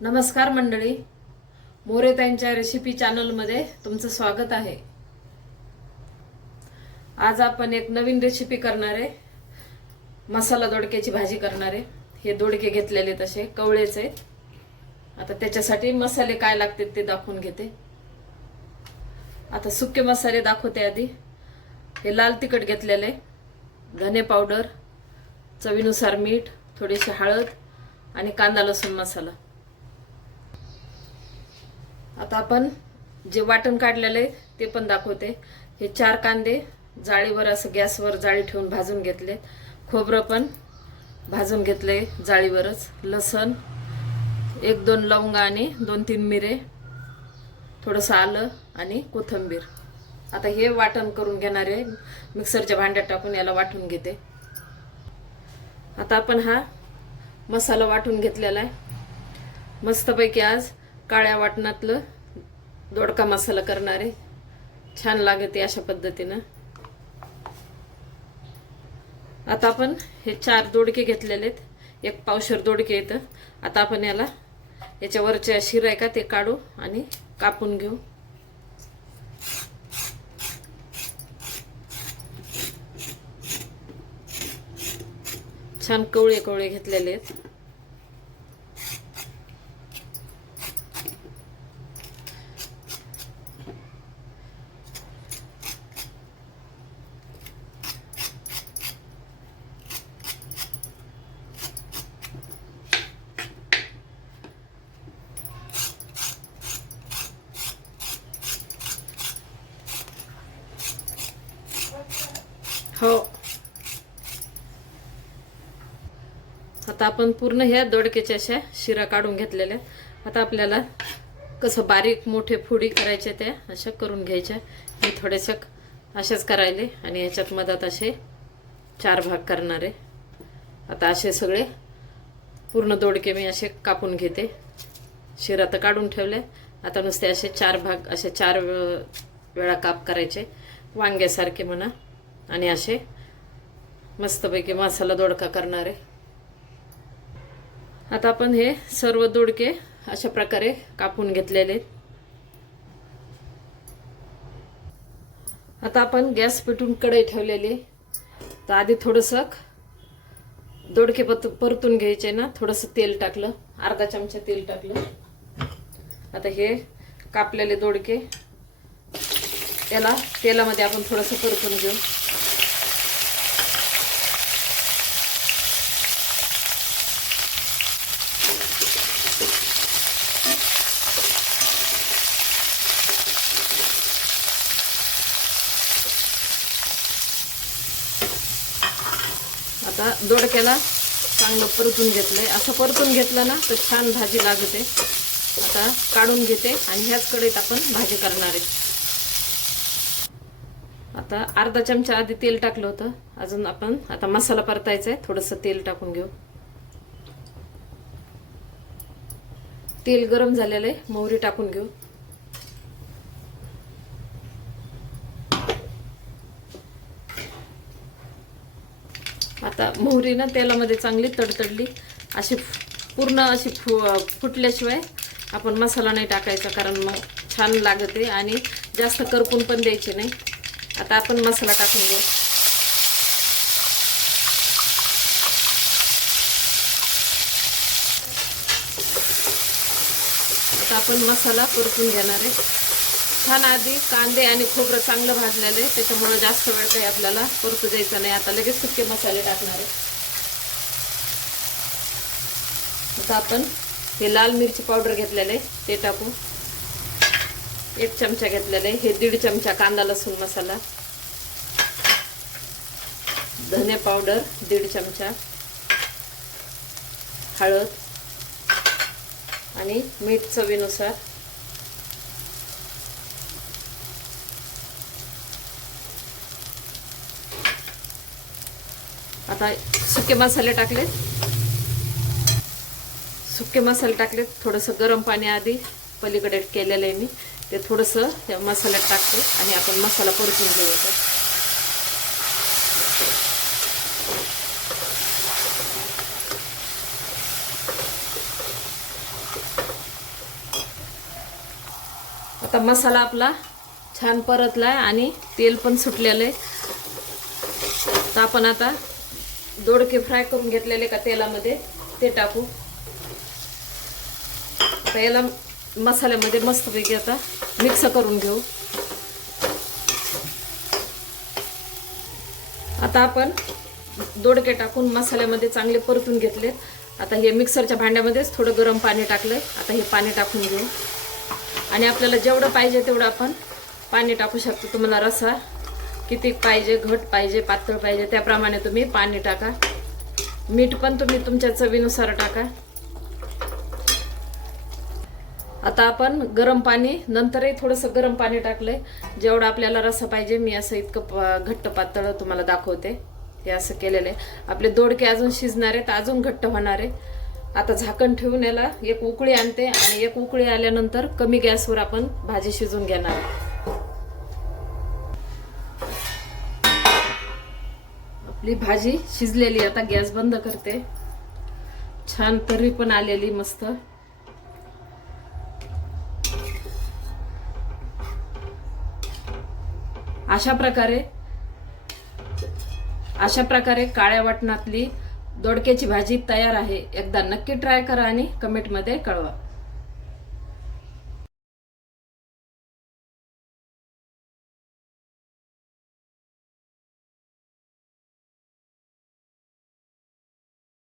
नमस्कार मंडळी, मोरेताईंच्या रेसिपी चॅनलमध्ये तुमचं स्वागत आहे। आज आपण एक नवीन रेसिपी करणार आहे। मसाला दोडक्याची भाजी करणार आहे। हे दोडके घेतलेले तसे कवळेचे। आता त्याच्यासाठी मसाले काय लागतात ते दाखवून घेते। आता सुके मसाले दाखवते आधी। हे लाल तिखट घेतलेले, धने पावडर, चवीनुसार मीठ, थोडीशी हळद आणि कांदा लसूण मसाला। आता आपण जे वाटण काढलेले ते पण दाखवते। हे 4 कांदे जाळीवर असं गॅसवर जाळी ठेवून भाजून घेतले। खोबरं पण भाजून घेतले जाळीवरच। लसण, 1-2 लवंगा आणि 2-3 मिरे, थोडंसं आलं आणि कोथिंबीर। आता हे वाटण करून घेणार आहे। मिक्सरच्या भांड्यात टाकून याला वाटून घेते। आता आपण हा मसाला वाटून घेतलेला आहे। मस्तपैकी आज काळ्या वाटणातलं दोडका मसाला करणार आहे। छान लागते अशा पद्धतीने। आता आपण हे 4 दोडके घेतलेले आहेत। 1 पावशर दोडके येतं। आता आपण याच्या वरच्या शिरा आहे का ते काढू आणि कापून घेऊ। छान कवळे कवळे घेतलेले आहेत। हो, आता आपण पूर्ण ह्या दोडक्याच्या अशा शिरा काढून घेतलेल्या। आता आपल्याला कसं बारीक मोठे फोडी करायचे त्या अशा करून घ्यायच्या। मी थोडेसे असेच करायले आणि याच्यात मधात असे 4 भाग करणार आहे। आता असे सगळे पूर्ण दोडके मी असे कापून घेते। शिरा तर काढून ठेवले। आता नुसते असे 4 भाग, असे 4 वेळा काप करायचे, वांग्यासारखे म्हणा। आणि असे मस्तपैकी मसाला दोडका करणार आहे। आता आपण हे सर्व दोडके अशा प्रकारे कापून घेतलेले। आता आपण गॅस पेटवून कढई ठेवलेली। तर आधी थोडंसं दोडके परतून घ्यायचे ना। थोडंसं तेल टाकलं, अर्धा चमचा तेल टाकलं। आता हे कापलेले दोडके याला तेलामध्ये आपण थोडंसं परतून घेऊ। आता दोडक्याला चांगलं परतून घेतलंय। असं परतून घेतलं ना तर छान भाजी लागते। आता काढून घेते आणि ह्याच कढईत आपण भाजी करणार आहे। आता अर्धा चमचा आधी तेल टाकलं होतं। अजून आपण आता मसाला परतायचा आहे। थोडंसं तेल टाकून घेऊ। तेल गरम झालेलं आहे, मोहरी टाकून घेऊ। आता मोहरी ना तेलामध्ये चांगली तडतडली। अशी पूर्ण अशी फुटल्याशिवाय आपण मसाला नाही टाकायचा, कारण मग छान लागते आणि जास्त करपून पण द्यायचे नाही। आता आपण मसाला टाकून घेऊ। आता आपण मसाला परतून घेणार आहे। छान आधी कांदे आणि खोबरं चांगलं भाजलेलं आहे, त्याच्यामुळे जास्त वेळ काही आपल्याला परतू द्यायचा नाही। आता लगेच सुके मसाले टाकणार आहे। आता आपण हे लाल मिरची पावडर घेतलेले आहे ते टाकू। 1 चमचा घेतलेला आहे। हे 1.5 चमचा कांदा लसूण मसाला, धने पावडर 1.5 चमचा, हळद आणि मीठ चवीनुसार। आता सुके मसाले टाकलेत। थोडंसं गरम पाणी आधी पलीकडे केलेलं आहे मी, ते थोडंसं या मसाल्यात टाकते आणि आपण मसाला परतून घेऊया। आता मसाला आपला छान परतलाय आणि तेल पण सुटलेलं आहे. तर आपण आता दोडके फ्राय करून घेतलेले का तेलामध्ये ते टाकू. आता याला मसाल्यामध्ये मस्तपैकी आता मिक्स करून घेऊ. आता आपण दोडके टाकून मसाल्यामध्ये चांगले परतून घेतले. आता हे मिक्सरच्या भांड्यामध्येच थोडं गरम पाणी टाकलंय. आता हे पाणी टाकून घेऊ आणि आपल्याला जेवढं पाहिजे तेवढं आपण पाणी टाकू शकतो. तुम्हाला रस्सा किती पाहिजे, घट पाहिजे, पातळ पाहिजे त्याप्रमाणे तुम्ही पाणी टाका. मीठ पण तुम्ही तुमच्या चवीनुसार टाका. आता आपण गरम पाणी नंतरही थोडंसं गरम पाणी टाकलंय. जेवढं आपल्याला रस्सा पाहिजे मी असं इतकं घट्ट पातळ तुम्हाला दाखवते. हे असं केलेलं आहे. आपले दोडके अजून शिजणार आहेत, अजून घट्ट होणार आहे. आता झाकण ठेवून याला एक उकळी आणते आणि एक उकळी आल्यानंतर कमी गॅसवर आपण भाजी शिजून घेणार. आपली भाजी शिजलेली. आता गॅस बंद करते. छान तर्री पण आलेली मस्त. अशा प्रकारे काळ्या वाटणातली दोडक्याची भाजी तयार आहे. एकदा नक्की ट्राय करा आणि कमेंटमध्ये कळवा.